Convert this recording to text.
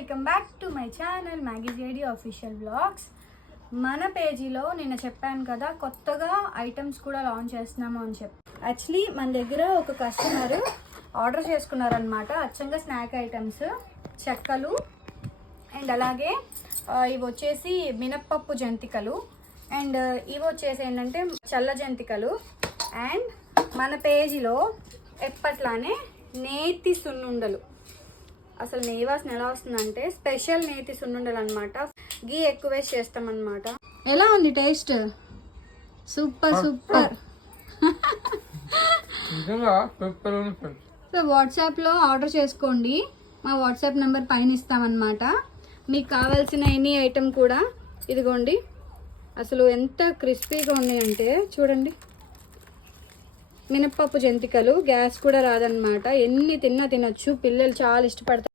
Welcome back to my channel Maggie JD official blogs. మన పేజీలో నిన్న చెప్పాను కదా కొత్తగా ఐటమ్స్ కూడా లాంచ్ చేస్తున్నాము అని చెప్పి. యాక్చువల్లీ మన దగ్గర ఒక కస్టమర్ ఆర్డర్ చేసుకున్నారనమాట. అచ్చంగా స్నాక్ ఐటమ్స్, చెక్కలు అండ్ అలాగే ఇవి వచ్చేసి మినప్పప్పు జంతికలు అండ్ ఇవి వచ్చేసి ఏంటంటే చల్ల జంతికలు. అండ్ మన పేజీలో ఎప్పట్లానే నేతి సున్నుండలు. అసలు నెయ్యి వాసన ఎలా వస్తుందంటే స్పెషల్ నేతి సున్నుండలు అనమాట. గీ ఎక్కువ వేసి చేస్తామన్నమాట. ఎలా ఉంది టేస్ట్? Super super. సో వాట్సాప్లో ఆర్డర్ చేసుకోండి. మా వాట్సాప్ నెంబర్ పైన ఇస్తామన్నమాట. మీకు కావాల్సిన ఎనీ ఐటెం కూడా ఇదిగోండి. అసలు ఎంత క్రిస్పీగా ఉన్నాయంటే చూడండి. మినప్పప్పు జంతికలు, గ్యాస్ కూడా రాదనమాట. ఎన్ని తిన్నా తినొచ్చు. పిల్లలు చాలా ఇష్టపడతారు.